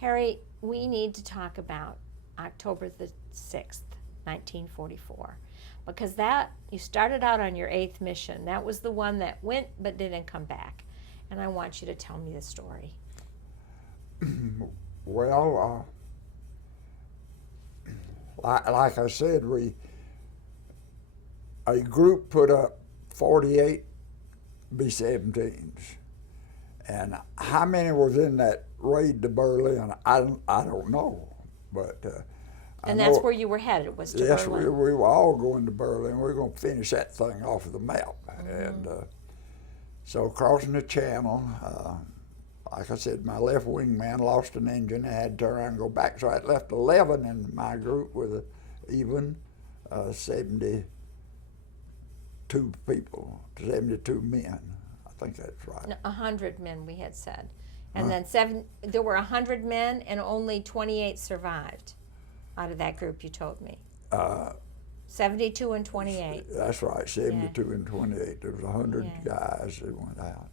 Harry, we need to talk about October the 6th, 1944, because that, you started out on your 8th mission. That was the one that went but didn't come back. And I want you to tell me the story. Well, like I said, a group put up 48 B-17s. And how many was in that raid to Berlin, I don't know. But and that's where you were headed, was to yes, Berlin? Yes, we were all going to Berlin. We were going to finish that thing off of the map. And so crossing the channel, like I said, my left wing man lost an engine. I had to turn around and go back. So I left 11 in my group with an even 72 people, 72 men. I think that's right. No, 100 men, we had said. And then there were 100 men and only 28 survived out of that group, you told me. 72 and 28. That's right, 72 and 28. There was 100 guys that went out.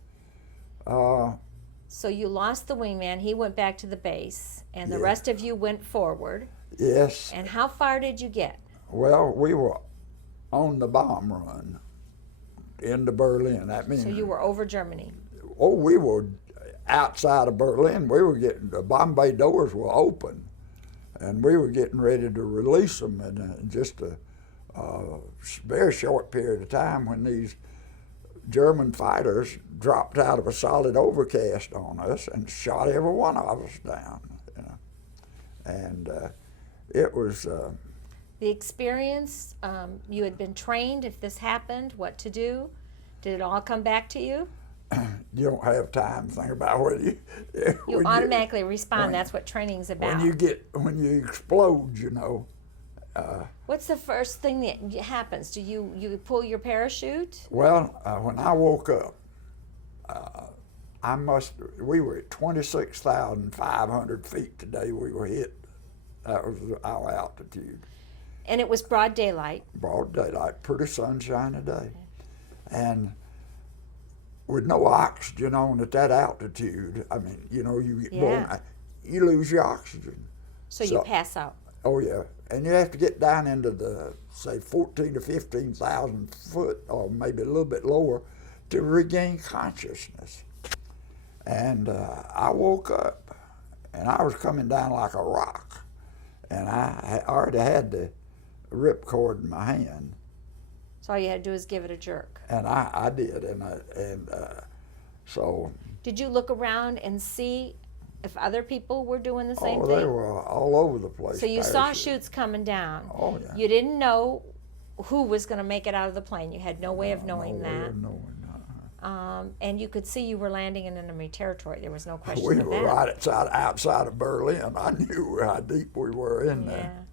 So you lost the wingman, he went back to the base, and the rest of you went forward. Yes. And how far did you get? Well, we were on the bomb run into Berlin. That means, so you were over Germany? Oh, we were outside of Berlin. We were getting, the bomb bay doors were open, and we were getting ready to release them in just a very short period of time when these German fighters dropped out of a solid overcast on us and shot every one of us down. You know. And it was... the experience, you had been trained if this happened, what to do. Did it all come back to you? You don't have time to think about whether you... You automatically respond. That's what training's about. When you explode, you know. What's the first thing that happens? Do you pull your parachute? Well, when I woke up, we were at 26,500 feet today. We were hit. That was our altitude. And it was broad daylight. Broad daylight, pretty sunshiny day. And with no oxygen on at that altitude, I mean, you know, you get blown, you lose your oxygen. So you pass out. Oh yeah, and you have to get down into the, say, 14 to 15,000 foot, or maybe a little bit lower, to regain consciousness. And I woke up, and I was coming down like a rock, and I already had the ripcord in my hand. So all you had to do is give it a jerk. And I did, and so. Did you look around and see if other people were doing the same thing? Oh, they were all over the place. So you saw chutes coming down. Oh, yeah. You didn't know who was going to make it out of the plane. You had no way of knowing that. No way of knowing. And you could see you were landing in enemy territory. There was no question We of were that. right outside of Berlin. I knew how deep we were in there. Yeah.